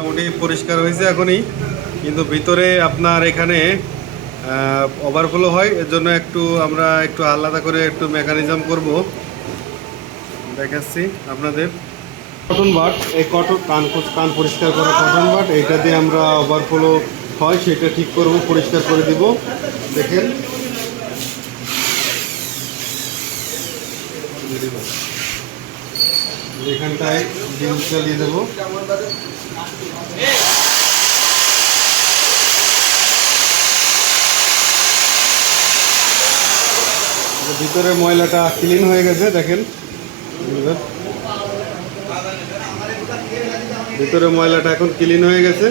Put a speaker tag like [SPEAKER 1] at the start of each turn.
[SPEAKER 1] মোটামুটি পরিষ্কার হয়েছে এখনই। কিন্তু ভিতরে আপনার এখানে ওভারফ্লো হয়। এর জন্য একটু আমরা একটু আলাদা করে একটু মেকানিজম করব। দেখাচ্ছি আপনাদের। কটন বাট, এই কটন কান কান পরিষ্কার করা কটন বাট, এইটা দিয়ে আমরা ওভারফ্লো হয়, সেটা ঠিক করব, পরিষ্কার করে দিব। দেখেন। এখানটায় ডিম চালিয়ে দেবো। ভিতরে ময়লাটা ক্লিন হয়ে গেছে, দেখেন। ভিতরে ময়লাটা এখন ক্লিন হয়ে গেছে।